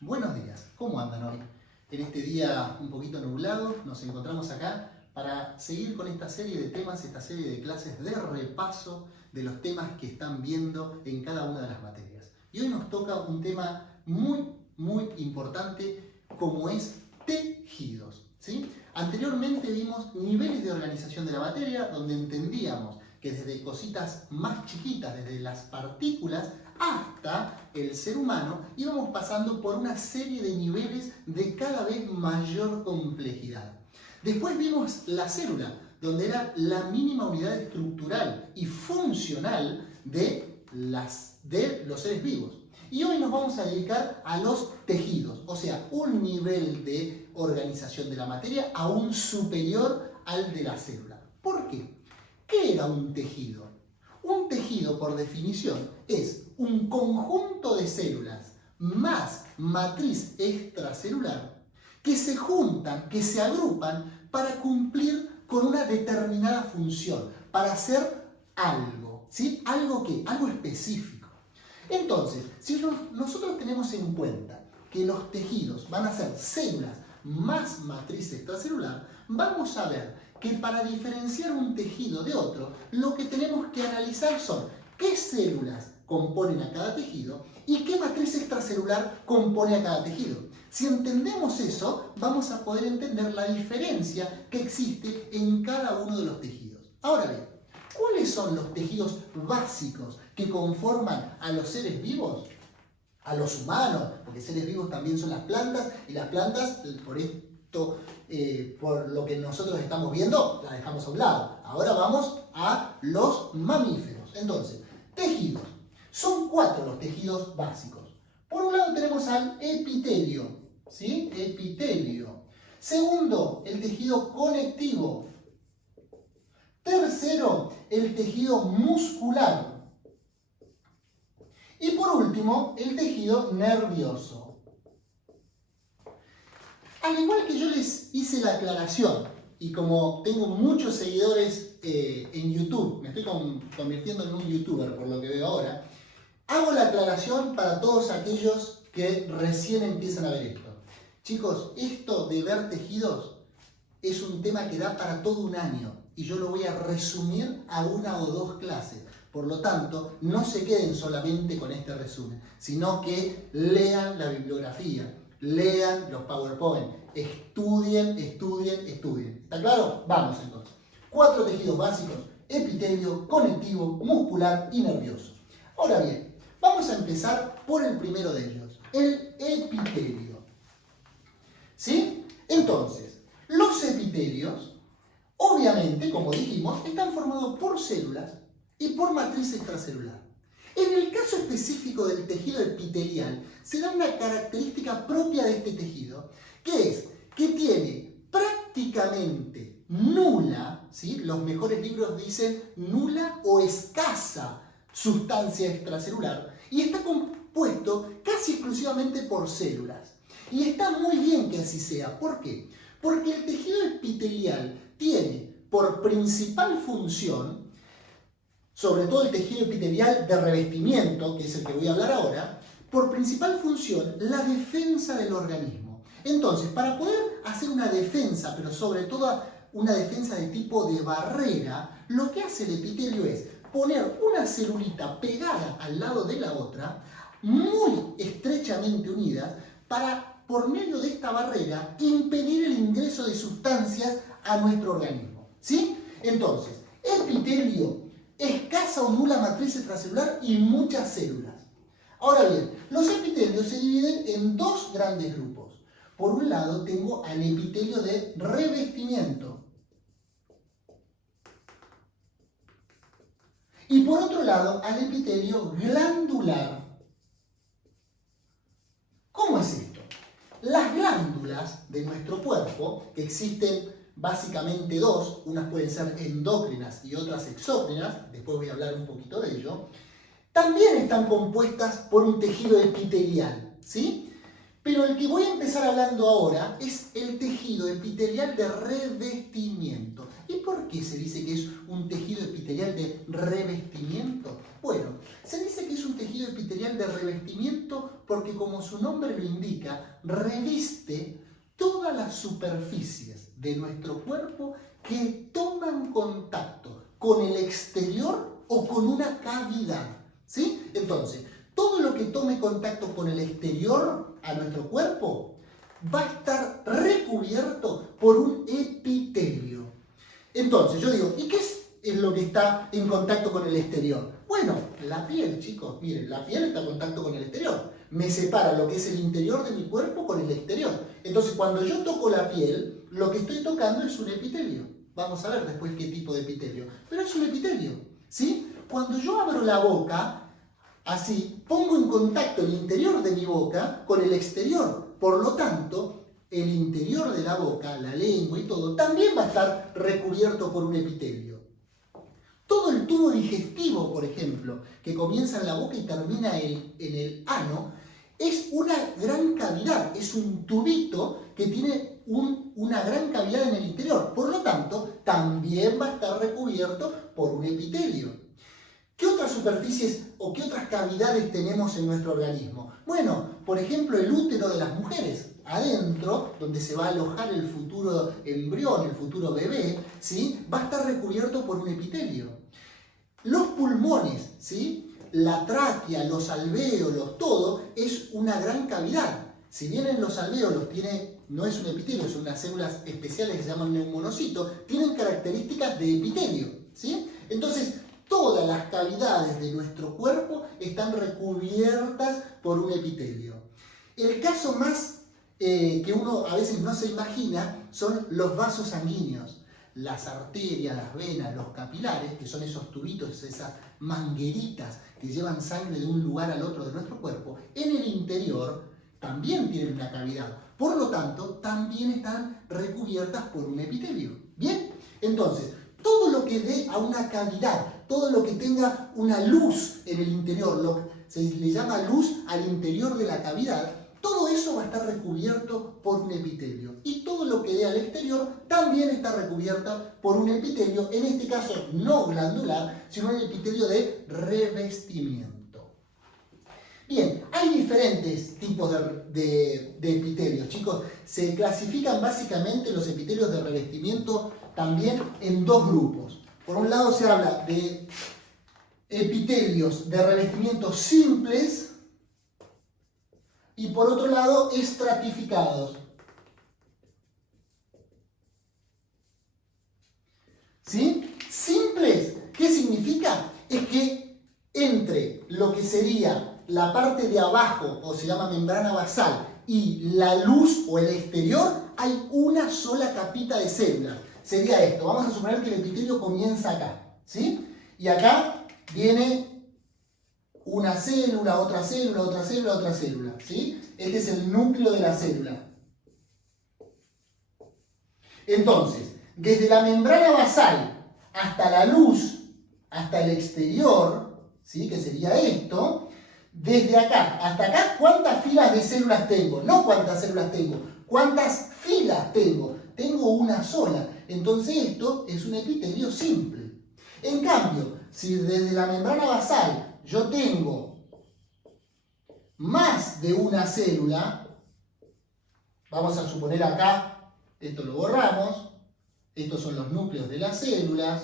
Buenos días, ¿cómo andan hoy? En este día un poquito nublado nos encontramos acá para seguir con esta serie de temas, esta serie de clases de repaso de los temas que están viendo en cada una de las materias. Y hoy nos toca un tema muy importante como es tejidos, ¿sí? Anteriormente vimos niveles de organización de la materia donde entendíamos que desde cositas más chiquitas, desde las partículas hasta el ser humano, íbamos pasando por una serie de niveles de cada vez mayor complejidad. Después vimos la célula, donde era la mínima unidad estructural y funcional de los seres vivos. Y hoy nos vamos a dedicar a los tejidos, o sea, un nivel de organización de la materia aún superior al de la célula. ¿Por qué? ¿Qué era un tejido? Un tejido, por definición, es un conjunto de células más matriz extracelular que se juntan, que se agrupan para cumplir con una determinada función, para hacer algo, ¿sí? ¿Algo qué? Algo específico. Entonces, si nosotros tenemos en cuenta que los tejidos van a ser células más matriz extracelular, vamos a ver que para diferenciar un tejido de otro, lo que tenemos que analizar son qué células componen a cada tejido y qué matriz extracelular compone a cada tejido. Si entendemos eso, vamos a poder entender la diferencia que existe en cada uno de los tejidos. Ahora bien, ¿cuáles son los tejidos básicos que conforman a los seres vivos? A los humanos, porque seres vivos también son las plantas, y las plantas, por lo que nosotros estamos viendo, las dejamos a un lado. Ahora vamos a los mamíferos. Entonces, tejidos. Son 4 los tejidos básicos. Por un lado tenemos al epitelio, ¿sí? Epitelio. Segundo, el tejido conectivo. Tercero, el tejido muscular. Y por último, el tejido nervioso. Al igual que yo les hice la aclaración, y como tengo muchos seguidores en YouTube, me estoy convirtiendo en un youtuber por lo que veo ahora, hago la aclaración para todos aquellos que recién empiezan a ver esto. Chicos, esto de ver tejidos es un tema que da para todo un año, y yo lo voy a resumir a 1 o 2 clases. Por lo tanto, no se queden solamente con este resumen, sino que lean la bibliografía, lean los PowerPoint, estudien. ¿Está claro? Vamos entonces. 4 tejidos básicos: epitelio, conectivo, muscular y nervioso. Ahora bien, vamos a empezar por el primero de ellos, el epitelio. ¿Sí? Entonces, los epitelios, obviamente, como dijimos, están formados por células y por matriz extracelular. En el caso específico del tejido epitelial, se da una característica propia de este tejido, que es que tiene prácticamente nula, ¿sí? Los mejores libros dicen nula o escasa sustancia extracelular, y está compuesto casi exclusivamente por células. Y está muy bien que así sea. ¿Por qué? Porque el tejido epitelial tiene por principal función, sobre todo el tejido epitelial de revestimiento, que es el que voy a hablar ahora, por principal función la defensa del organismo. Entonces, para poder hacer una defensa, pero sobre todo una defensa de tipo de barrera, lo que hace el epitelio es poner una celulita pegada al lado de la otra, muy estrechamente unidas, para, por medio de esta barrera, impedir el ingreso de sustancias a nuestro organismo. ¿Sí? Entonces, epitelio, escasa o nula matriz extracelular y muchas células. Ahora bien, los epitelios se dividen en 2 grandes grupos. Por un lado tengo al epitelio de revestimiento. Y por otro lado al epitelio glandular. ¿Cómo es esto? Las glándulas de nuestro cuerpo, que existen básicamente 2, unas pueden ser endócrinas y otras exócrinas, después voy a hablar un poquito de ello, también están compuestas por un tejido epitelial, ¿sí? Pero el que voy a empezar hablando ahora es el tejido epitelial de revestimiento. ¿Y por qué se dice que es un tejido epitelial de revestimiento? Bueno, se dice que es un tejido tejido epitelial de revestimiento porque, como su nombre lo indica, reviste todas las superficies de nuestro cuerpo que toman contacto con el exterior o con una cavidad, ¿sí? Entonces, todo lo que tome contacto con el exterior a nuestro cuerpo va a estar recubierto por un epitelio. Entonces, yo digo, ¿y qué es lo que está en contacto con el exterior? Bueno, la piel, chicos, miren, la piel está en contacto con el exterior. Me separa lo que es el interior de mi cuerpo con el exterior. Entonces, cuando yo toco la piel, lo que estoy tocando es un epitelio. Vamos a ver después qué tipo de epitelio. Pero es un epitelio, ¿sí? Cuando yo abro la boca, así, pongo en contacto el interior de mi boca con el exterior. Por lo tanto, el interior de la boca, la lengua y todo, también va a estar recubierto por un epitelio. Todo el tubo digestivo, por ejemplo, que comienza en la boca y termina en el ano, es una gran cavidad, es un tubito que tiene una gran cavidad en el interior. Por lo tanto, también va a estar recubierto por un epitelio. ¿Qué otras superficies o qué otras cavidades tenemos en nuestro organismo? Bueno, por ejemplo, el útero de las mujeres. Adentro, donde se va a alojar el futuro embrión, el futuro bebé, ¿sí? Va a estar recubierto por un epitelio. Los pulmones, ¿sí? La tráquea, los alvéolos, todo es una gran cavidad. Si bien en los alvéolos no es un epitelio, son unas células especiales que se llaman neumonocitos, tienen características de epitelio, ¿sí? Entonces, todas las cavidades de nuestro cuerpo están recubiertas por un epitelio. El caso más que uno a veces no se imagina son los vasos sanguíneos. Las arterias, las venas, los capilares, que son esos tubitos, esas mangueritas que llevan sangre de un lugar al otro de nuestro cuerpo, en el interior también tienen una cavidad. Por lo tanto, también están recubiertas por un epitelio. ¿Bien? Entonces, todo lo que dé a una cavidad, todo lo que tenga una luz en el interior, se le llama luz al interior de la cavidad, todo eso va a estar recubierto por un epitelio. Y todo lo que dé al exterior también está recubierto por un epitelio, en este caso no glandular, sino un epitelio de revestimiento. Bien, hay diferentes tipos de epitelios, chicos. Se clasifican básicamente los epitelios de revestimiento también en dos grupos. Por un lado se habla de epitelios de revestimiento simples y por otro lado estratificados. ¿Sí? Simples, ¿qué significa? Es que entre lo que sería la parte de abajo, o se llama membrana basal, y la luz o el exterior, hay una sola capita de células. Sería esto. Vamos a suponer que el epitelio comienza acá, ¿sí? Y acá viene una célula, otra célula, otra célula, otra célula, ¿sí? Este es el núcleo de la célula. Entonces, desde la membrana basal hasta la luz, hasta el exterior, ¿sí? Que sería esto, desde acá hasta acá, ¿cuántas filas de células tengo? No cuántas células tengo, ¿cuántas filas tengo? Tengo una sola. Entonces esto es un epitelio simple. En cambio, si desde la membrana basal yo tengo más de una célula, vamos a suponer acá, esto lo borramos, estos son los núcleos de las células,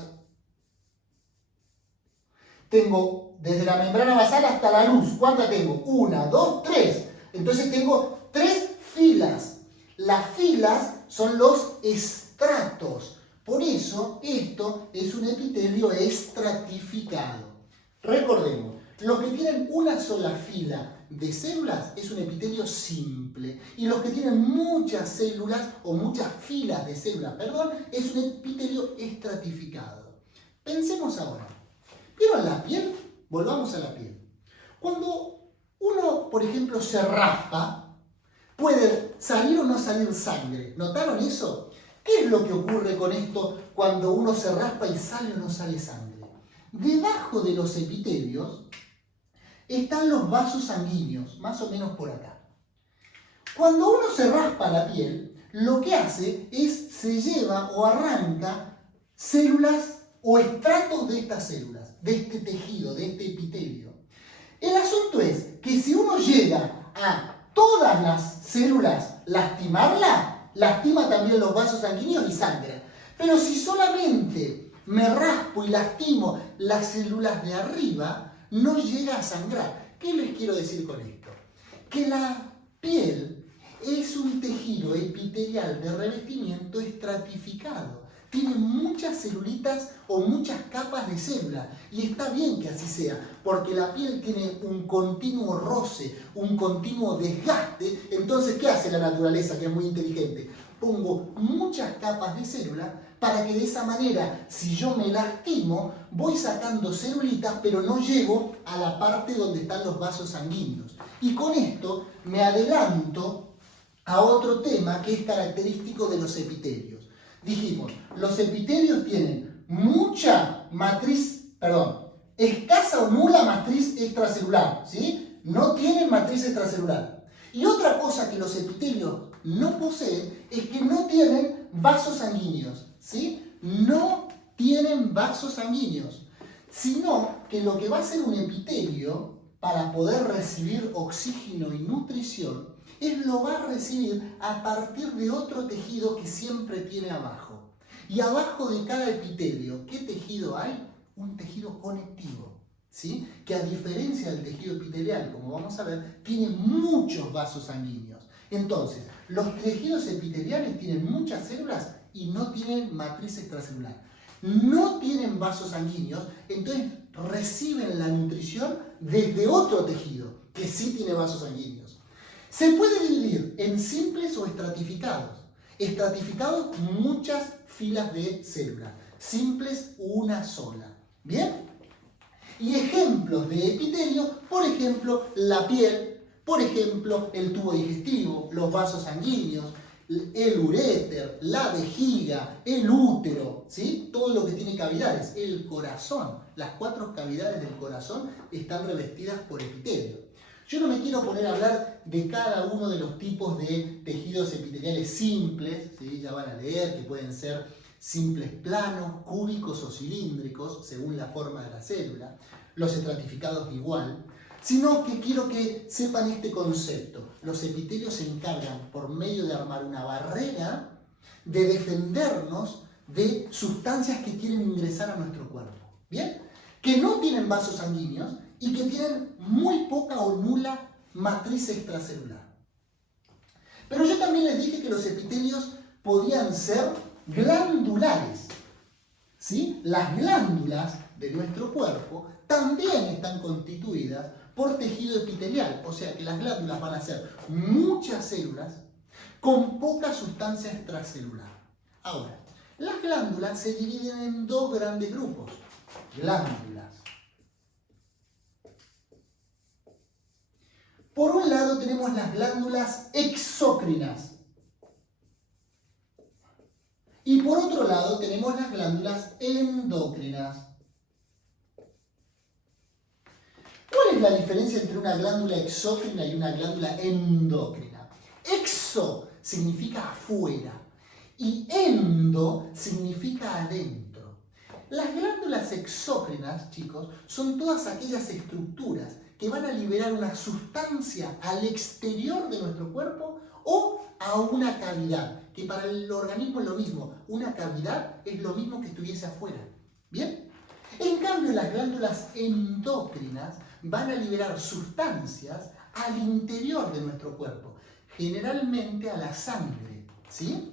tengo desde la membrana basal hasta la luz, ¿cuántas tengo? 1, 2, 3. Entonces tengo 3 filas. Las filas son los estratos. Por eso esto es un epitelio estratificado. Recordemos, los que tienen una sola fila de células es un epitelio simple. Y los que tienen muchas células o muchas filas de células, es un epitelio estratificado. Pensemos ahora. ¿Vieron la piel? Volvamos a la piel. Cuando uno, por ejemplo, se raspa, puede salir o no salir sangre. ¿Notaron eso? ¿Qué es lo que ocurre con esto cuando uno se raspa y sale o no sale sangre? Debajo de los epitelios están los vasos sanguíneos, más o menos por acá. Cuando uno se raspa la piel, lo que hace es se lleva o arranca células o estratos de estas células, de este tejido, de este epitelio. El asunto no llega a todas las células lastimarla, lastima también los vasos sanguíneos y sangra. Pero si solamente me raspo y lastimo las células de arriba, no llega a sangrar. ¿Qué les quiero decir con esto? Que la piel es un tejido epitelial de revestimiento estratificado. Tiene muchas celulitas o muchas capas de célula. Y está bien que así sea, porque la piel tiene un continuo roce, un continuo desgaste. Entonces, ¿qué hace la naturaleza, que es muy inteligente? Pongo muchas capas de célula para que de esa manera, si yo me lastimo, voy sacando celulitas, pero no llego a la parte donde están los vasos sanguíneos. Y con esto me adelanto a otro tema que es característico de los epitelios. Dijimos, los epitelios tienen escasa o nula matriz extracelular, ¿sí? No tienen matriz extracelular. Y otra cosa que los epitelios no poseen es que no tienen vasos sanguíneos, ¿sí? No tienen vasos sanguíneos, sino que lo que va a hacer un epitelio para poder recibir oxígeno y nutrición lo va a recibir a partir de otro tejido que siempre tiene abajo. Y abajo de cada epitelio, ¿qué tejido hay? Un tejido conectivo, ¿sí? Que a diferencia del tejido epitelial, como vamos a ver, tiene muchos vasos sanguíneos. Entonces, los tejidos epiteliales tienen muchas células y no tienen matriz extracelular. No tienen vasos sanguíneos, entonces reciben la nutrición desde otro tejido, que sí tiene vasos sanguíneos. Se puede dividir en simples o estratificados. Estratificados, muchas filas de células. Simples, una sola. ¿Bien? Y ejemplos de epitelios, por ejemplo, la piel, por ejemplo, el tubo digestivo, los vasos sanguíneos, el uréter, la vejiga, el útero, ¿sí? Todo lo que tiene cavidades, el corazón. Las 4 cavidades del corazón están revestidas por epitelio. Yo no me quiero poner a hablar de cada uno de los tipos de tejidos epiteliales simples, ¿sí? Ya van a leer que pueden ser simples planos, cúbicos o cilíndricos, según la forma de la célula, los estratificados igual, sino que quiero que sepan este concepto. Los epitelios se encargan, por medio de armar una barrera, de defendernos de sustancias que quieren ingresar a nuestro cuerpo, ¿bien? Que no tienen vasos sanguíneos y que tienen muy poca o nula matriz extracelular. Pero yo también les dije que los epitelios podían ser glandulares, ¿sí? Las glándulas de nuestro cuerpo también están constituidas por tejido epitelial, o sea que las glándulas van a ser muchas células con poca sustancia extracelular. Ahora, las glándulas se dividen en 2 grandes grupos. Glándulas. Por un lado tenemos las glándulas exócrinas. Y por otro lado tenemos las glándulas endocrinas. ¿Cuál es la diferencia entre una glándula exócrina y una glándula endocrina? Exo significa afuera y endo significa adentro. Las glándulas exócrinas, chicos, son todas aquellas estructuras que van a liberar una sustancia al exterior de nuestro cuerpo o a una cavidad, que para el organismo es lo mismo. Una cavidad es lo mismo que estuviese afuera. ¿Bien? En cambio, las glándulas endocrinas van a liberar sustancias al interior de nuestro cuerpo, generalmente a la sangre, ¿sí?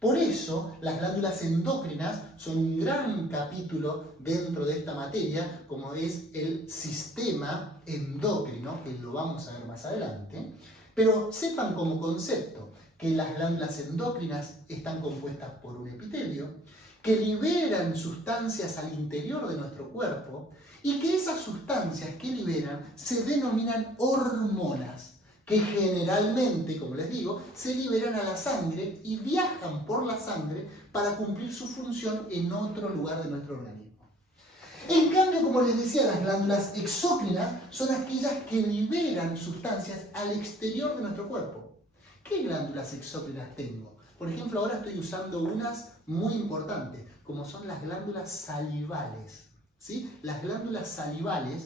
Por eso, las glándulas endocrinas son un gran capítulo dentro de esta materia, como es el sistema endocrino, que lo vamos a ver más adelante. Pero sepan como concepto que las glándulas endocrinas están compuestas por un epitelio, que liberan sustancias al interior de nuestro cuerpo y que esas sustancias que liberan se denominan hormonas, que generalmente, como les digo, se liberan a la sangre y viajan por la sangre para cumplir su función en otro lugar de nuestro organismo. En cambio, como les decía, las glándulas exócrinas son aquellas que liberan sustancias al exterior de nuestro cuerpo. ¿Qué glándulas exócrinas tengo? Por ejemplo, ahora estoy usando unas muy importantes, como son las glándulas salivales, ¿sí? Las glándulas salivales,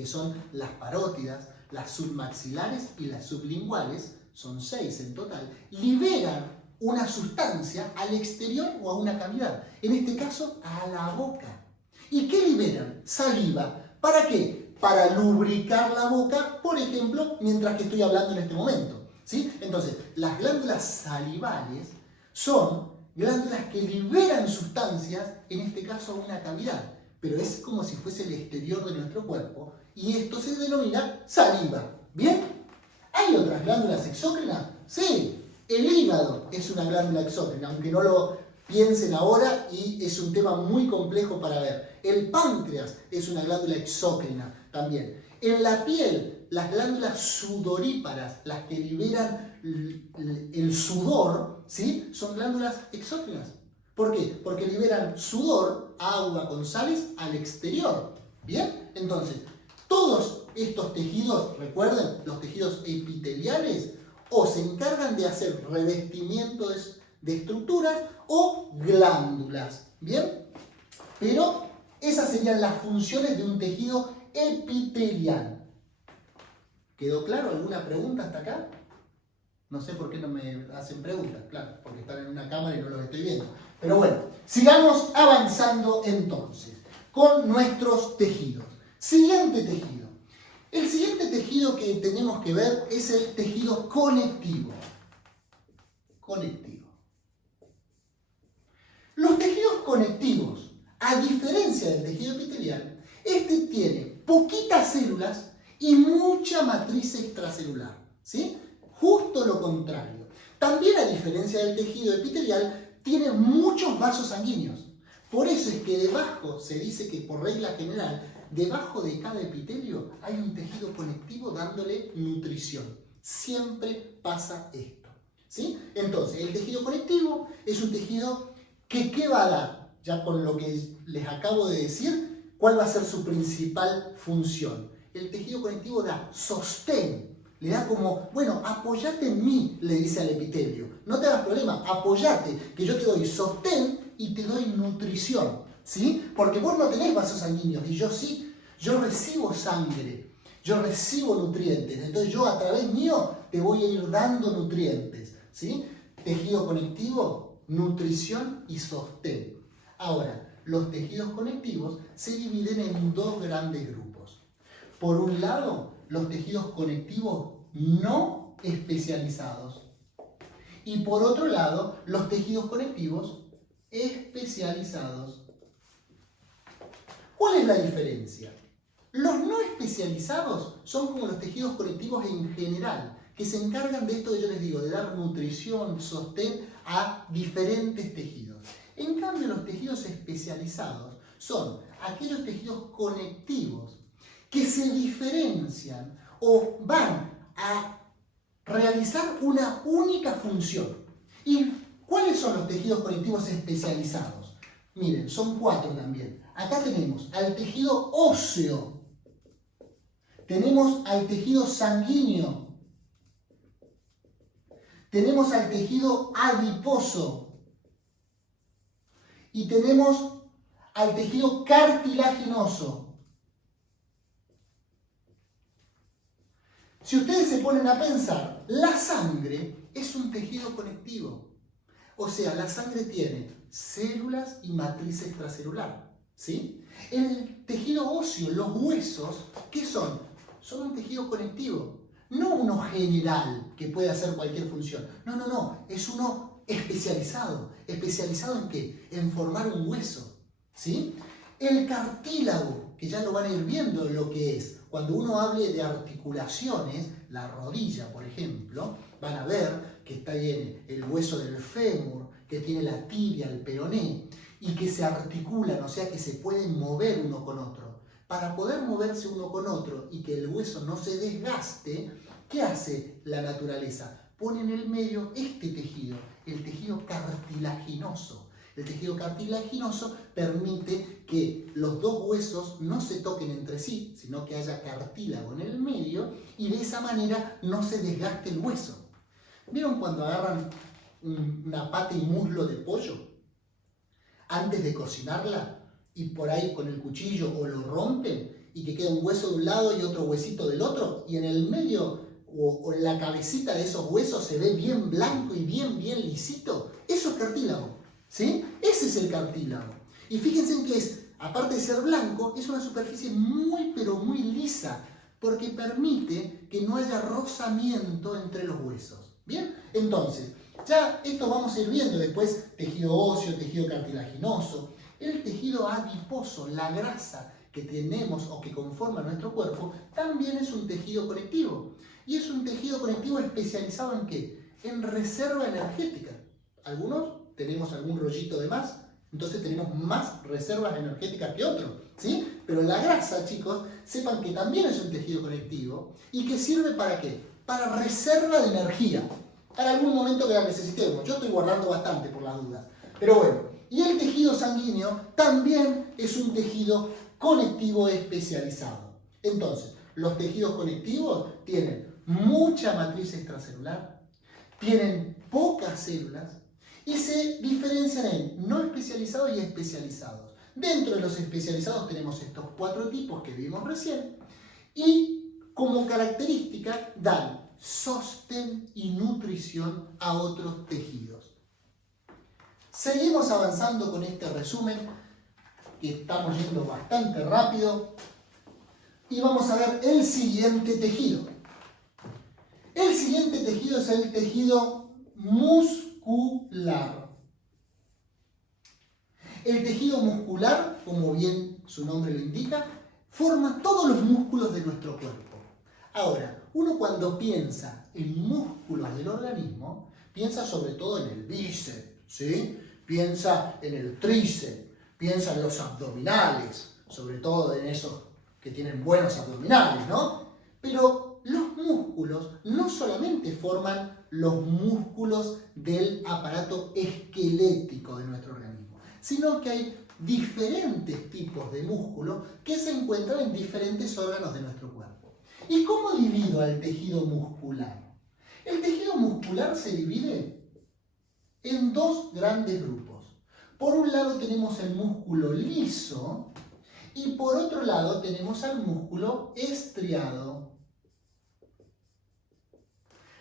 que son las parótidas, las submaxilares y las sublinguales, son 6 en total, liberan una sustancia al exterior o a una cavidad, en este caso a la boca. ¿Y qué liberan? Saliva. ¿Para qué? Para lubricar la boca, por ejemplo, mientras que estoy hablando en este momento, ¿sí? Entonces, las glándulas salivales son glándulas que liberan sustancias, en este caso a una cavidad, pero es como si fuese el exterior de nuestro cuerpo, y esto se denomina saliva. ¿Bien? ¿Hay otras glándulas exócrinas? Sí. El hígado es una glándula exócrina, aunque no lo piensen ahora, y es un tema muy complejo para ver. El páncreas es una glándula exócrina también. En la piel, las glándulas sudoríparas, las que liberan el sudor, ¿sí? Son glándulas exócrinas. ¿Por qué? Porque liberan sudor, agua con sales, al exterior. ¿Bien? Entonces, todos estos tejidos, recuerden, los tejidos epiteliales, o se encargan de hacer revestimiento de estructuras o glándulas, ¿bien? Pero esas serían las funciones de un tejido epitelial. ¿Quedó claro? ¿Alguna pregunta hasta acá? No sé por qué no me hacen preguntas, claro, porque están en una cámara y no los estoy viendo. Pero bueno, sigamos avanzando entonces con nuestros tejidos. Siguiente tejido. El siguiente tejido que tenemos que ver es el tejido conectivo. Conectivo. Los tejidos conectivos, a diferencia del tejido epitelial, este tiene poquitas células y mucha matriz extracelular, ¿sí? Justo lo contrario. También, a diferencia del tejido epitelial, tiene muchos vasos sanguíneos. Por eso es que debajo, se dice que por regla general, debajo de cada epitelio hay un tejido conectivo dándole nutrición. Siempre pasa esto, ¿sí? Entonces, el tejido conectivo es un tejido que, ¿qué va a dar? Ya con lo que les acabo de decir, ¿cuál va a ser su principal función? El tejido conectivo da sostén. Le da como, bueno, apoyate en mí, le dice al epitelio. No te hagas problema, apoyate, que yo te doy sostén y te doy nutrición, ¿sí? Porque vos no tenés vasos sanguíneos y yo sí, yo recibo sangre, yo recibo nutrientes. Entonces yo a través mío te voy a ir dando nutrientes, ¿sí? Tejido conectivo, nutrición y sostén. Ahora, los tejidos conectivos se dividen en dos grandes grupos. Por un lado, los tejidos conectivos no especializados. Y por otro lado, los tejidos conectivos especializados. ¿Cuál es la diferencia? Los no especializados son como los tejidos conectivos en general, que se encargan de esto que yo les digo, de dar nutrición, sostén a diferentes tejidos. En cambio, los tejidos especializados son aquellos tejidos conectivos que se diferencian o van a realizar una única función. ¿Y cuáles son los tejidos conectivos especializados? Miren, son 4 también. Acá tenemos al tejido óseo, tenemos al tejido sanguíneo, tenemos al tejido adiposo y tenemos al tejido cartilaginoso. Si ustedes se ponen a pensar, la sangre es un tejido conectivo. O sea, la sangre tiene células y matriz extracelular, ¿sí? El tejido óseo, los huesos, ¿qué son? Son un tejido conectivo. No uno general que puede hacer cualquier función. No. Es uno especializado. ¿Especializado en qué? En formar un hueso, ¿sí? El cartílago, que ya lo van a ir viendo lo que es. Cuando uno hable de articulaciones, la rodilla, por ejemplo, van a ver que tiene el hueso del fémur, que tiene la tibia, el peroné, y que se articulan, o sea que se pueden mover uno con otro. Para poder moverse uno con otro y que el hueso no se desgaste, ¿qué hace la naturaleza? Pone en el medio este tejido, el tejido cartilaginoso. El tejido cartilaginoso permite que los dos huesos no se toquen entre sí, sino que haya cartílago en el medio y de esa manera no se desgaste el hueso. ¿Vieron cuando agarran una pata y muslo de pollo? Antes de cocinarla y por ahí con el cuchillo o lo rompen y que queda un hueso de un lado y otro huesito del otro, y en el medio o en la cabecita de esos huesos se ve bien blanco y bien lisito, eso es cartílago, ¿sí? Ese es el cartílago. Y fíjense en que es, aparte de ser blanco, es una superficie muy pero muy lisa, porque permite que no haya rozamiento entre los huesos. ¿Bien? Entonces, ya esto vamos a ir viendo después, tejido óseo, tejido cartilaginoso, el tejido adiposo, la grasa que tenemos o que conforma nuestro cuerpo, también es un tejido conectivo. Y es un tejido conectivo especializado ¿en qué? En reserva energética. Algunos tenemos algún rollito de más, entonces tenemos más reservas energéticas que otros, ¿sí? Pero la grasa, chicos, sepan que también es un tejido conectivo y que sirve ¿para qué? Para reserva de energía, para algún momento que la necesitemos. Yo estoy guardando bastante por las dudas. Pero bueno, y el tejido sanguíneo también es un tejido conectivo especializado. Entonces, los tejidos conectivos tienen mucha matriz extracelular, tienen pocas células y se diferencian en no especializados y especializados. Dentro de los especializados tenemos estos 4 tipos que vimos recién y como característica dan sostén y nutrición a otros tejidos. Seguimos avanzando con este resumen, que estamos yendo bastante rápido, y vamos a ver el siguiente tejido. El siguiente tejido es el tejido muscular. El tejido muscular, como bien su nombre lo indica, forma todos los músculos de nuestro cuerpo. Ahora, uno cuando piensa en músculos del organismo, piensa sobre todo en el bíceps, ¿sí? Piensa en el tríceps, piensa en los abdominales, sobre todo en esos que tienen buenos abdominales, ¿no? Pero los músculos no solamente forman los músculos del aparato esquelético de nuestro organismo, sino que hay diferentes tipos de músculos que se encuentran en diferentes órganos de nuestro cuerpo. ¿Y cómo divido al tejido muscular? El tejido muscular se divide en 2 grandes grupos. Por un lado tenemos el músculo liso y por otro lado tenemos al músculo estriado.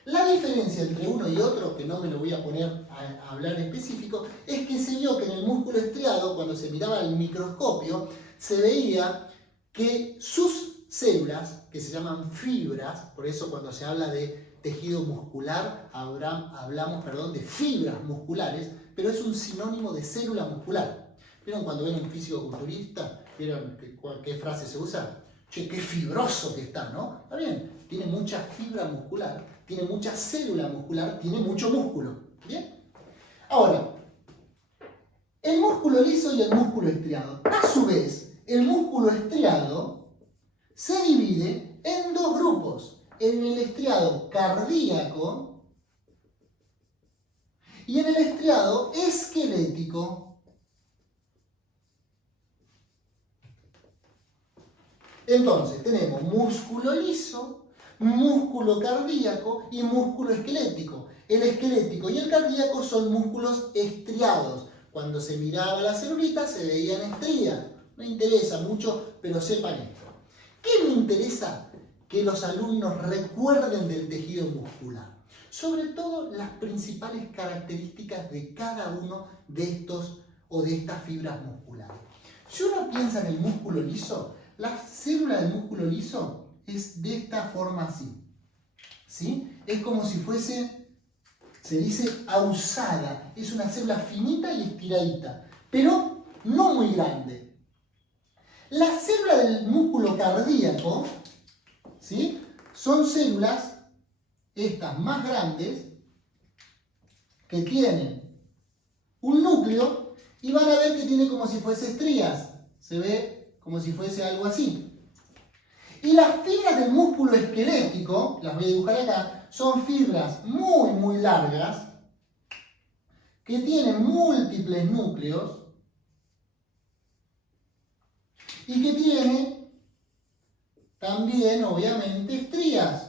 La diferencia entre uno y otro, que no me lo voy a poner a hablar específico, es que se vio que en el músculo estriado, cuando se miraba al microscopio, se veía que sus células, que se llaman fibras, por eso cuando se habla de tejido muscular, hablamos de fibras musculares, pero es un sinónimo de célula muscular. ¿Vieron cuando ven un físico-culturista? ¿Vieron qué frase se usa? Che, qué fibroso que está, ¿no? Está bien, tiene mucha fibra muscular, tiene mucha célula muscular, tiene mucho músculo. ¿Bien? Ahora, el músculo liso y el músculo estriado. A su vez, el músculo estriado se divide en 2 grupos. En el estriado cardíaco y en el estriado esquelético. Entonces, tenemos músculo liso, músculo cardíaco y músculo esquelético. El esquelético y el cardíaco son músculos estriados. Cuando se miraba la celulita se veían estrías. No interesa mucho, pero sepan esto. ¿Qué me interesa? Que los alumnos recuerden del tejido muscular. Sobre todo las principales características de cada uno de estos o de estas fibras musculares. Si uno piensa en el músculo liso, la célula del músculo liso es de esta forma así. ¿Sí? Es como si fuese, se dice ausada, es una célula finita y estiradita, pero no muy grande. La célula del músculo cardíaco, ¿sí? Son células, estas más grandes, que tienen un núcleo y van a ver que tiene como si fuese estrías. Se ve como si fuese algo así. Y las fibras del músculo esquelético, las voy a dibujar acá, son fibras muy largas que tienen múltiples núcleos y que tienen también, obviamente, estrías.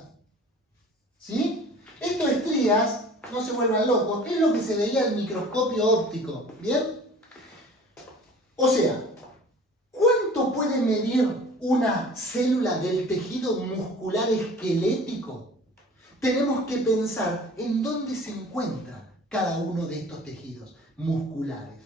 ¿Sí? Estas estrías, no se vuelvan locos, es lo que se veía al microscopio óptico. ¿Bien? O sea, ¿cuánto puede medir una célula del tejido muscular esquelético, tenemos que pensar en dónde se encuentra cada uno de estos tejidos musculares.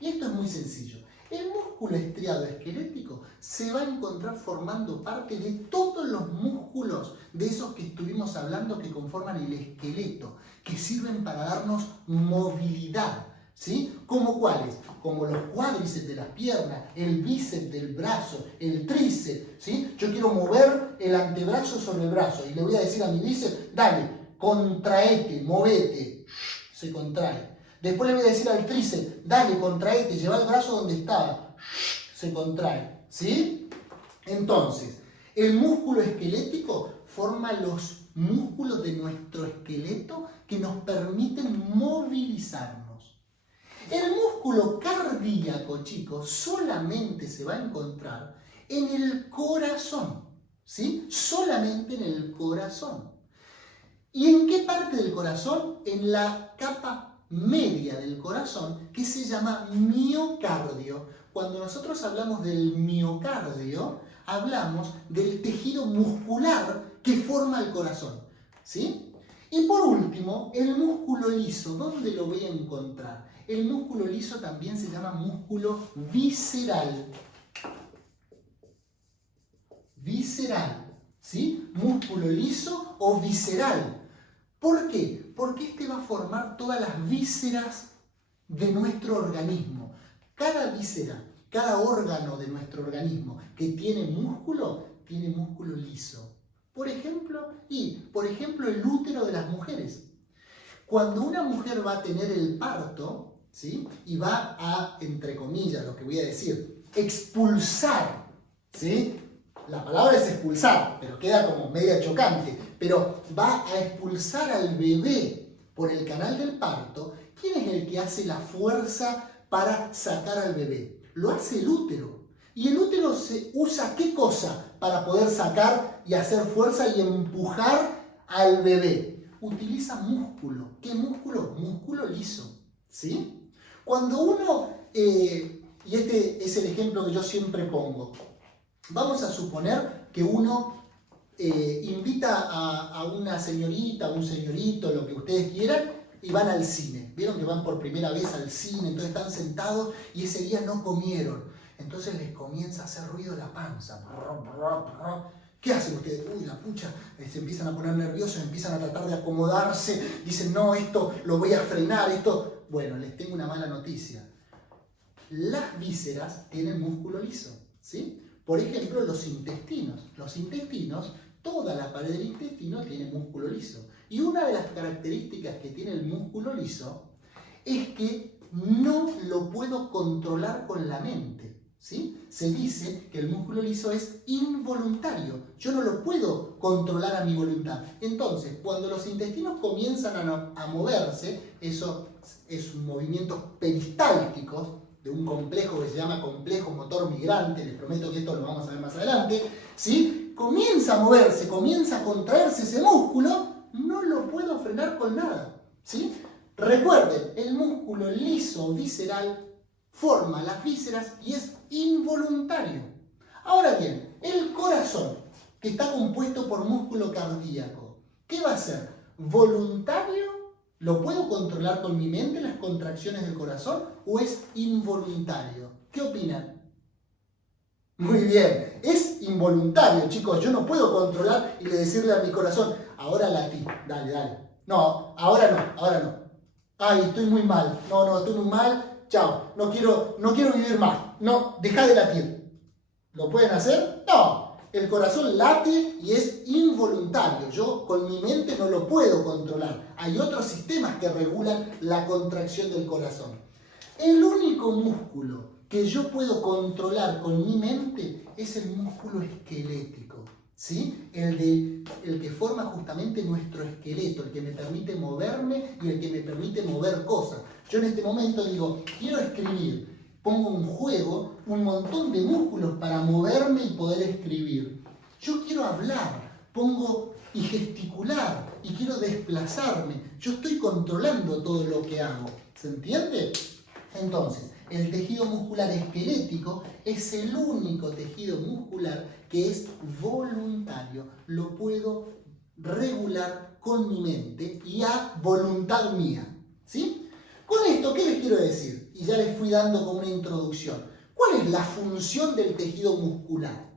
Y esto es muy sencillo. El músculo estriado esquelético se va a encontrar formando parte de todos los músculos de esos que estuvimos hablando que conforman el esqueleto, que sirven para darnos movilidad, ¿sí? ¿Como cuáles? Como los cuádriceps de las piernas, el bíceps del brazo, el tríceps, ¿sí? Yo quiero mover el antebrazo sobre el brazo y le voy a decir a mi bíceps, dale, contraete, movete, se contrae. Después le voy a decir al tríceps, dale, contraete, lleva el brazo donde estaba, se contrae, ¿sí? Entonces, el músculo esquelético forma los músculos de nuestro esqueleto que nos permiten movilizarnos. El músculo cardíaco, chicos, solamente se va a encontrar en el corazón, ¿sí? Solamente en el corazón. ¿Y en qué parte del corazón? En la capa media del corazón, que se llama miocardio. Cuando nosotros hablamos del miocardio, hablamos del tejido muscular que forma el corazón, ¿sí? Y por último, el músculo liso, ¿dónde lo voy a encontrar? El músculo liso también se llama músculo visceral. Visceral, ¿sí? Músculo liso o visceral. ¿Por qué? Porque este va a formar todas las vísceras de nuestro organismo. Cada víscera, cada órgano de nuestro organismo que tiene músculo liso. Por ejemplo, el útero de las mujeres. Cuando una mujer va a tener el parto, ¿sí? Y va a, entre comillas, lo que voy a decir, expulsar, ¿sí? La palabra es expulsar, pero queda como media chocante. Pero va a expulsar al bebé por el canal del parto. ¿Quién es el que hace la fuerza para sacar al bebé? Lo hace el útero. ¿Y el útero se usa qué cosa para poder sacar y hacer fuerza y empujar al bebé? Utiliza músculo. ¿Qué músculo? Músculo liso, ¿sí? Cuando uno, y este es el ejemplo que yo siempre pongo, vamos a suponer que uno invita a una señorita, a un señorito, lo que ustedes quieran, y van al cine. Vieron que van por primera vez al cine, entonces están sentados y ese día no comieron. Entonces les comienza a hacer ruido la panza. ¿Qué hacen ustedes? Uy, la pucha, se empiezan a poner nerviosos, empiezan a tratar de acomodarse, dicen, no, esto lo voy a frenar, esto... Bueno, les tengo una mala noticia. Las vísceras tienen músculo liso, ¿sí? Por ejemplo, los intestinos. Los intestinos, toda la pared del intestino tiene músculo liso. Y una de las características que tiene el músculo liso es que no lo puedo controlar con la mente, ¿sí? Se dice que el músculo liso es involuntario. Yo no lo puedo controlar a mi voluntad. Entonces, cuando los intestinos comienzan a moverse, eso es movimientos peristálticos, de un complejo que se llama complejo motor migrante, les prometo que esto lo vamos a ver más adelante, ¿sí? Comienza a moverse, comienza a contraerse ese músculo, no lo puedo frenar con nada, ¿sí? Recuerden, el músculo liso visceral forma las vísceras y es involuntario. Ahora bien, el corazón, que está compuesto por músculo cardíaco, ¿qué va a ser? ¿Voluntario? ¿Lo puedo controlar con mi mente las contracciones del corazón o es involuntario? ¿Qué opinan? Muy bien, es involuntario, chicos. Yo no puedo controlar y decirle a mi corazón, ahora latí, dale, dale. No, ahora no. Ay, estoy muy mal. No, estoy muy mal. Chao, no quiero vivir más. No, deja de latir. ¿Lo pueden hacer? No. El corazón late y es involuntario. Yo con mi mente no lo puedo controlar. Hay otros sistemas que regulan la contracción del corazón. El único músculo que yo puedo controlar con mi mente es el músculo esquelético, ¿sí? El que forma justamente nuestro esqueleto, el que me permite moverme y el que me permite mover cosas. Yo en este momento digo, quiero escribir. Pongo en juego un montón de músculos para moverme y poder escribir. Yo quiero hablar, pongo y gesticular y quiero desplazarme. Yo estoy controlando todo lo que hago. ¿Se entiende? Entonces, El tejido muscular esquelético es el único tejido muscular que es voluntario. Lo puedo regular con mi mente y a voluntad mía. ¿Sí? Con esto, ¿qué les quiero decir? Y ya les fui dando como una introducción. ¿Cuál es la función del tejido muscular?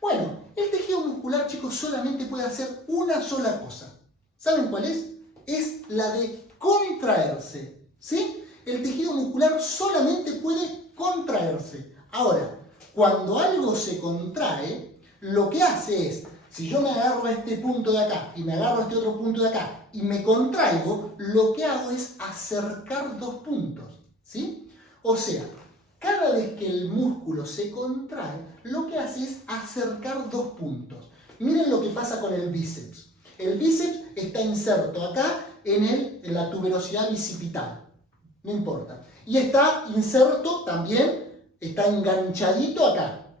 Bueno, el tejido muscular, chicos, solamente puede hacer una sola cosa. ¿Saben cuál es? Es la de contraerse. ¿Sí? El tejido muscular solamente puede contraerse. Ahora, cuando algo se contrae, lo que hace es, si yo me agarro a este punto de acá y me agarro a este otro punto de acá y me contraigo, lo que hago es acercar dos puntos. ¿Sí? O sea, cada vez que el músculo se contrae, lo que hace es acercar dos puntos. Miren lo que pasa con el bíceps. El bíceps está inserto acá en la tuberosidad bicipital. No importa. Y está inserto también, está enganchadito acá.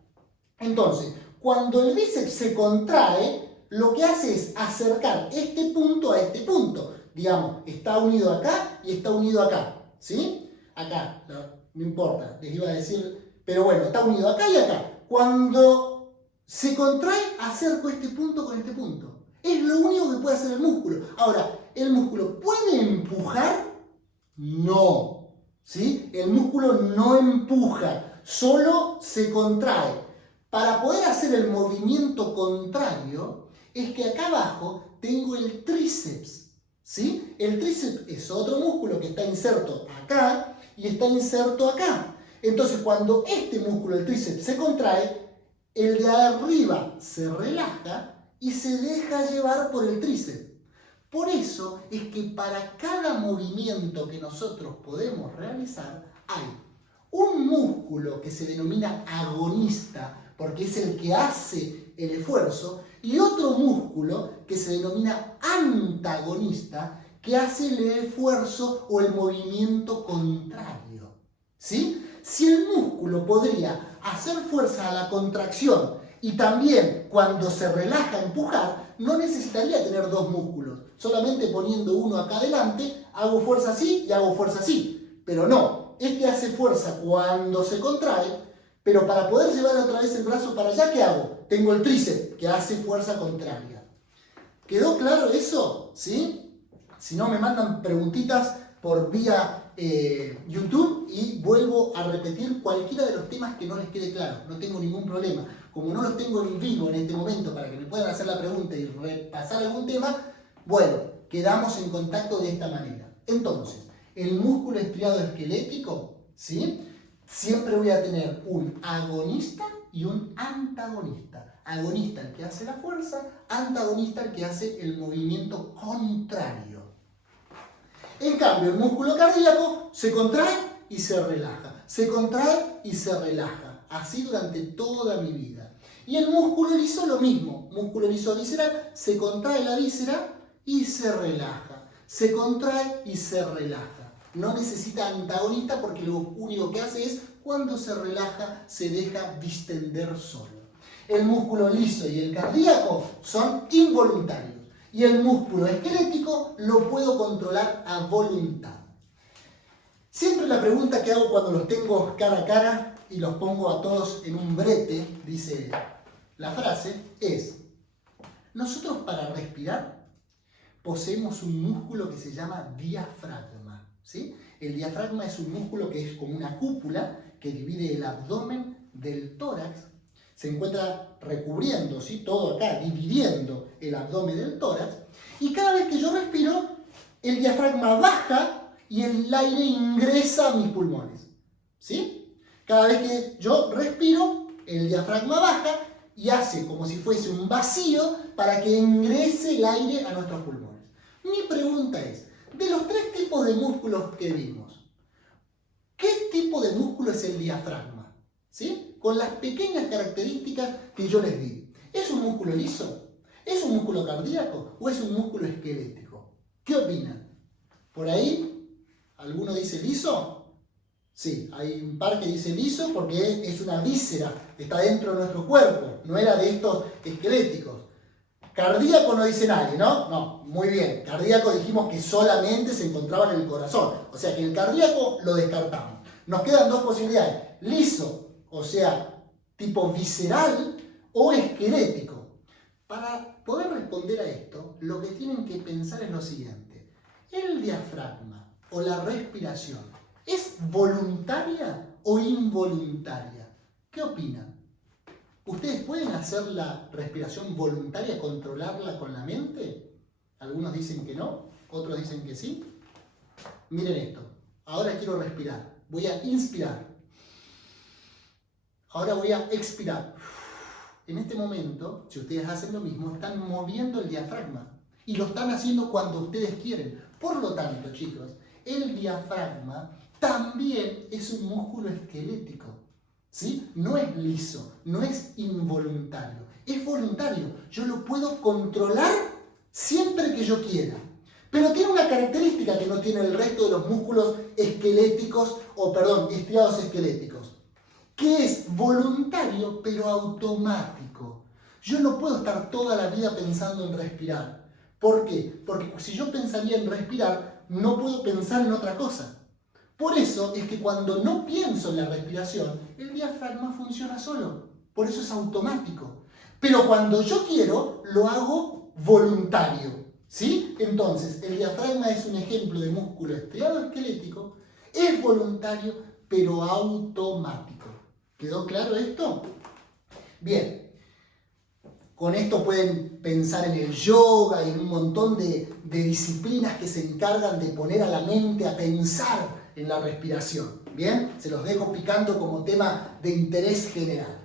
Entonces, cuando el bíceps se contrae, lo que hace es acercar este punto a este punto. Digamos, está unido acá y está unido acá. ¿Sí? Acá, no importa, les iba a decir, pero bueno, está unido acá y acá. Cuando se contrae, acerco este punto con este punto. Es lo único que puede hacer el músculo. Ahora, ¿el músculo puede empujar? No. ¿Sí? El músculo no empuja, solo se contrae. Para poder hacer el movimiento contrario, es que acá abajo tengo el tríceps. ¿Sí? El tríceps es otro músculo que está inserto acá y está inserto acá. Entonces, cuando este músculo, el tríceps, se contrae, el de arriba se relaja y se deja llevar por el tríceps. Por eso es que para cada movimiento que nosotros podemos realizar, hay un músculo que se denomina agonista, porque es el que hace el esfuerzo, y otro músculo que se denomina antagonista, que hace el esfuerzo o el movimiento contrario. ¿Sí? Si el músculo podría hacer fuerza a la contracción y también cuando se relaja empujar, no necesitaría tener dos músculos. Solamente poniendo uno acá adelante, hago fuerza así y hago fuerza así. Pero no, este hace fuerza cuando se contrae, pero para poder llevar otra vez el brazo para allá, ¿qué hago? Tengo el tríceps que hace fuerza contraria. ¿Quedó claro eso? ¿Sí? Si no, me mandan preguntitas por vía YouTube y vuelvo a repetir cualquiera de los temas que no les quede claro. No tengo ningún problema. Como no los tengo en vivo en este momento para que me puedan hacer la pregunta y repasar algún tema, bueno, quedamos en contacto de esta manera. Entonces, el músculo estriado esquelético, ¿sí? Siempre voy a tener un agonista y un antagonista. Agonista el que hace la fuerza, antagonista el que hace el movimiento contrario. En cambio, el músculo cardíaco se contrae y se relaja. Se contrae y se relaja. Así durante toda mi vida. Y el músculo liso lo mismo. Músculo liso visceral, se contrae la víscera y se relaja. Se contrae y se relaja. No necesita antagonista porque lo único que hace es, cuando se relaja, se deja distender solo. El músculo liso y el cardíaco son involuntarios. Y el músculo esquelético lo puedo controlar a voluntad. Siempre la pregunta que hago cuando los tengo cara a cara y los pongo a todos en un brete, dice la frase, es: nosotros para respirar poseemos un músculo que se llama diafragma. ¿Sí? El diafragma es un músculo que es como una cúpula que divide el abdomen del tórax. Se encuentra recubriendo, ¿sí? Todo acá, dividiendo el abdomen del tórax. Y cada vez que yo respiro, el diafragma baja y el aire ingresa a mis pulmones. ¿Sí? Cada vez que yo respiro, el diafragma baja y hace como si fuese un vacío para que ingrese el aire a nuestros pulmones. Mi pregunta es, de los tres tipos de músculos que vimos, ¿qué tipo de músculo es el diafragma? ¿Sí? Con las pequeñas características que yo les di. ¿Es un músculo liso? ¿Es un músculo cardíaco? ¿O es un músculo esquelético? ¿Qué opinan? ¿Por ahí alguno dice liso? Sí, hay un par que dice liso porque es una víscera, está dentro de nuestro cuerpo, no era de estos esqueléticos. Cardíaco no dice nadie, ¿no? No, muy bien. Cardíaco dijimos que solamente se encontraba en el corazón. O sea que el cardíaco lo descartamos. Nos quedan dos posibilidades, liso, o sea, tipo visceral o esquelético. Para poder responder a esto, lo que tienen que pensar es lo siguiente. ¿El diafragma o la respiración es voluntaria o involuntaria? ¿Qué opinan? ¿Ustedes pueden hacer la respiración voluntaria, controlarla con la mente? Algunos dicen que no, otros dicen que sí. Miren esto. Ahora quiero respirar. Voy a inspirar. Ahora voy a expirar. En este momento, si ustedes hacen lo mismo, están moviendo el diafragma. Y lo están haciendo cuando ustedes quieren. Por lo tanto, chicos, el diafragma también es un músculo esquelético. ¿Sí? No es liso, no es involuntario, es voluntario. Yo lo puedo controlar siempre que yo quiera. Pero tiene una característica que no tiene el resto de los músculos esqueléticos, estriados esqueléticos, que es voluntario pero automático. Yo no puedo estar toda la vida pensando en respirar. ¿Por qué? Porque si yo pensaría en respirar, no puedo pensar en otra cosa. Por eso es que cuando no pienso en la respiración, el diafragma funciona solo. Por eso es automático. Pero cuando yo quiero, lo hago voluntario. ¿Sí? Entonces, el diafragma es un ejemplo de músculo estriado esquelético. Es voluntario, pero automático. ¿Quedó claro esto? Bien. Con esto pueden pensar en el yoga y en un montón de disciplinas que se encargan de poner a la mente a pensar en la respiración. ¿Bien? Se los dejo picando como tema de interés general.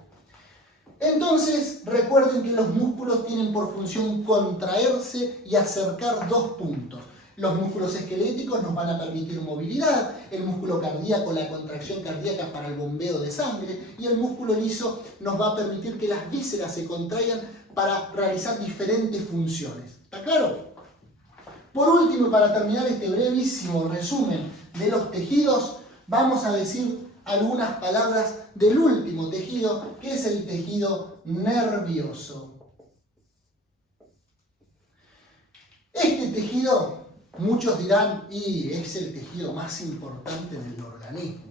Entonces, recuerden que los músculos tienen por función contraerse y acercar dos puntos. Los músculos esqueléticos nos van a permitir movilidad, el músculo cardíaco, la contracción cardíaca para el bombeo de sangre, y el músculo liso nos va a permitir que las vísceras se contraigan para realizar diferentes funciones. ¿Está claro? Por último, para terminar este brevísimo resumen de los tejidos, vamos a decir algunas palabras del último tejido, que es el tejido nervioso. Este tejido, muchos dirán, y es el tejido más importante del organismo.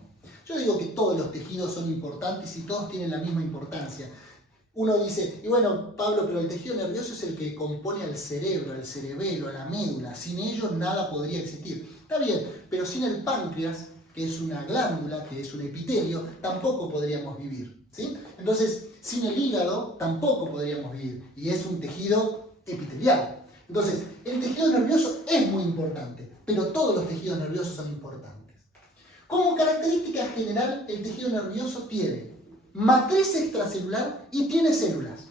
Yo digo que todos los tejidos son importantes y todos tienen la misma importancia. Uno dice, y bueno, Pablo, pero el tejido nervioso es el que compone al cerebro, al cerebelo, a la médula. Sin ellos nada podría existir. Está bien, pero sin el páncreas, que es una glándula, que es un epitelio, tampoco podríamos vivir. ¿Sí? Entonces, sin el hígado tampoco podríamos vivir. Y es un tejido epitelial. Entonces, el tejido nervioso es muy importante, pero todos los tejidos nerviosos son importantes. Como característica general, el tejido nervioso tiene matriz extracelular y tiene células.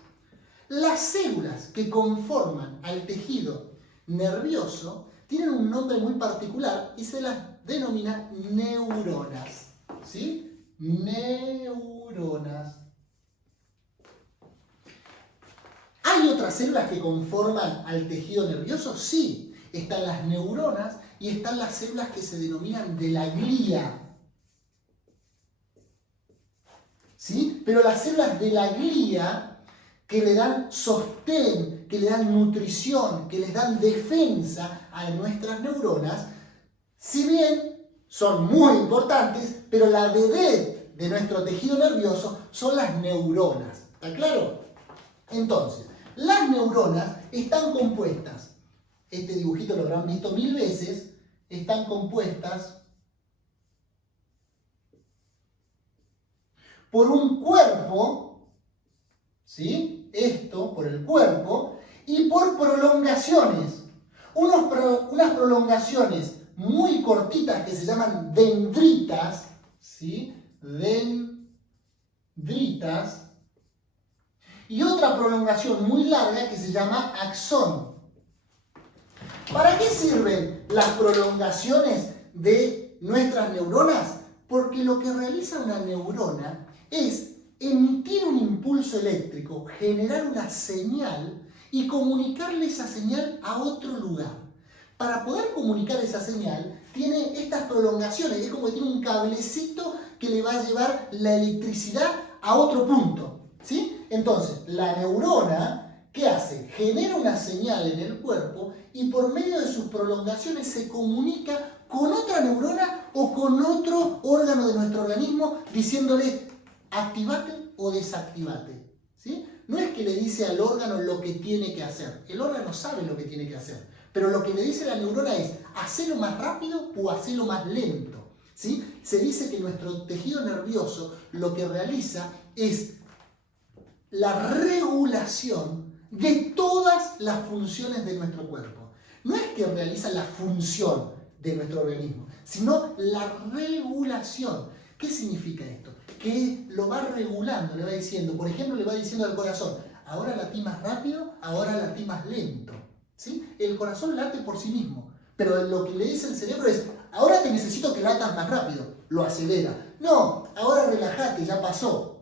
Las células que conforman al tejido nervioso tienen un nombre muy particular y se las denomina neuronas. ¿Sí? Neuronas. ¿Hay otras células que conforman al tejido nervioso? Sí. Están las neuronas y están las células que se denominan de la glía. ¿Sí? Pero las células de la glía que le dan sostén, que le dan nutrición, que les dan defensa a nuestras neuronas, si bien son muy importantes, pero la vedette de nuestro tejido nervioso son las neuronas. ¿Está claro? Entonces, las neuronas están compuestas, este dibujito lo habrán visto 1000 veces, están compuestas por un cuerpo, ¿sí? Esto, por el cuerpo, y por prolongaciones. Unas prolongaciones muy cortitas que se llaman dendritas, ¿sí? Dendritas. Y otra prolongación muy larga que se llama axón. ¿Para qué sirven las prolongaciones de nuestras neuronas? Porque lo que realiza una neurona es emitir un impulso eléctrico, generar una señal y comunicarle esa señal a otro lugar. Para poder comunicar esa señal, tiene estas prolongaciones, es como que tiene un cablecito que le va a llevar la electricidad a otro punto. ¿Sí? Entonces, la neurona, ¿qué hace? Genera una señal en el cuerpo y por medio de sus prolongaciones se comunica con otra neurona o con otro órgano de nuestro organismo diciéndole activate o desactivate. ¿Sí? No es que le dice al órgano lo que tiene que hacer. El órgano sabe lo que tiene que hacer. Pero lo que le dice la neurona es hacelo más rápido o hacelo más lento. ¿Sí? Se dice que nuestro tejido nervioso lo que realiza es la regulación de todas las funciones de nuestro cuerpo. No es que realiza la función de nuestro organismo, sino la regulación. ¿Qué significa esto? Que lo va regulando, le va diciendo, por ejemplo, le va diciendo al corazón, ahora latí más rápido, ahora latí más lento. ¿Sí? El corazón late por sí mismo, pero lo que le dice el cerebro es, ahora te necesito que latas más rápido, lo acelera. No, ahora relájate, ya pasó.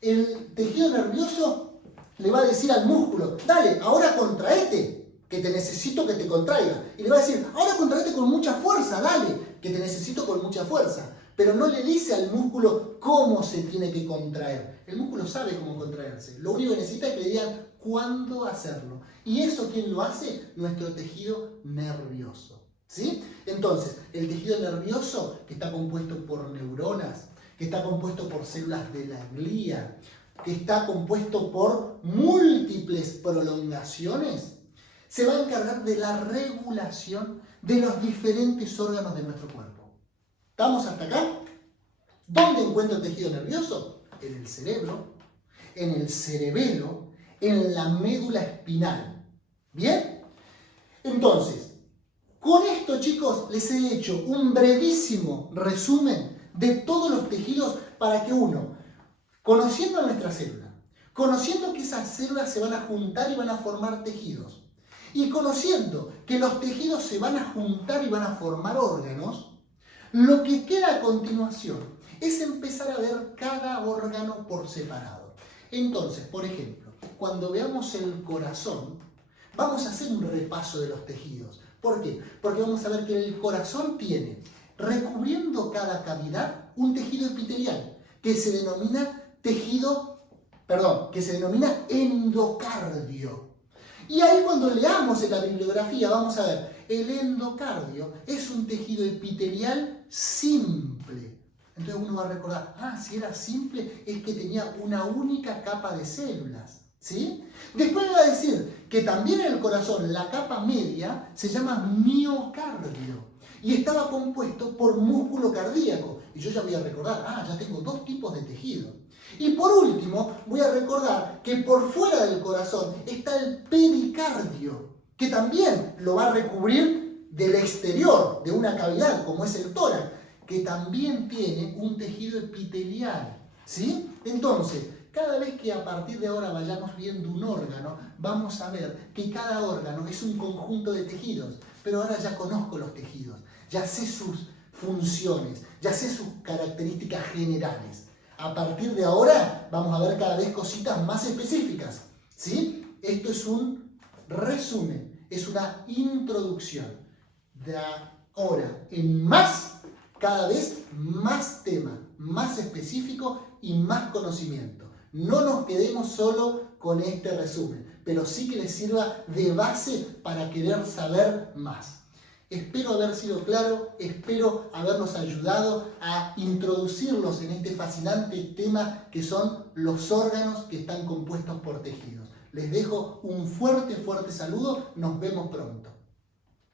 El tejido nervioso le va a decir al músculo, dale, ahora contraete, que te necesito que te contraiga. Y le va a decir, ahora contraete con mucha fuerza, dale, que te necesito con mucha fuerza. Pero no le dice al músculo cómo se tiene que contraer. El músculo sabe cómo contraerse. Lo único que necesita es que le digan cuándo hacerlo. ¿Y eso quién lo hace? Nuestro tejido nervioso. ¿Sí? Entonces, el tejido nervioso, que está compuesto por neuronas, que está compuesto por células de la glía, que está compuesto por múltiples prolongaciones, se va a encargar de la regulación de los diferentes órganos de nuestro cuerpo. ¿Estamos hasta acá? ¿Dónde encuentra el tejido nervioso? En el cerebro, en el cerebelo, en la médula espinal. ¿Bien? Entonces, con esto, chicos, les he hecho un brevísimo resumen de todos los tejidos para que uno, conociendo a nuestra célula, conociendo que esas células se van a juntar y van a formar tejidos, y conociendo que los tejidos se van a juntar y van a formar órganos, lo que queda a continuación es empezar a ver cada órgano por separado. Entonces, por ejemplo, cuando veamos el corazón, vamos a hacer un repaso de los tejidos. ¿Por qué? Porque vamos a ver que el corazón tiene, recubriendo cada cavidad, un tejido epitelial, que se denomina endocardio. Y ahí cuando leamos en la bibliografía vamos a ver, el endocardio es un tejido epitelial simple. Entonces uno va a recordar, si era simple es que tenía una única capa de células. ¿Sí? Después va a decir que también en el corazón la capa media se llama miocardio y estaba compuesto por músculo cardíaco. Y yo ya voy a recordar, ya tengo dos tipos de tejido. Y por último, voy a recordar que por fuera del corazón está el pericardio, que también lo va a recubrir del exterior, de una cavidad, como es el tórax, que también tiene un tejido epitelial. ¿Sí? Entonces, cada vez que a partir de ahora vayamos viendo un órgano, vamos a ver que cada órgano es un conjunto de tejidos. Pero ahora ya conozco los tejidos, ya sé sus funciones, ya sé sus características generales. A partir de ahora vamos a ver cada vez cositas más específicas. ¿Sí? Esto es un resumen, es una introducción. De ahora en más, cada vez más tema, más específico y más conocimiento. No nos quedemos solo con este resumen, pero sí que les sirva de base para querer saber más. Espero haber sido claro, espero habernos ayudado a introducirlos en este fascinante tema que son los órganos que están compuestos por tejidos. Les dejo un fuerte, fuerte saludo, nos vemos pronto.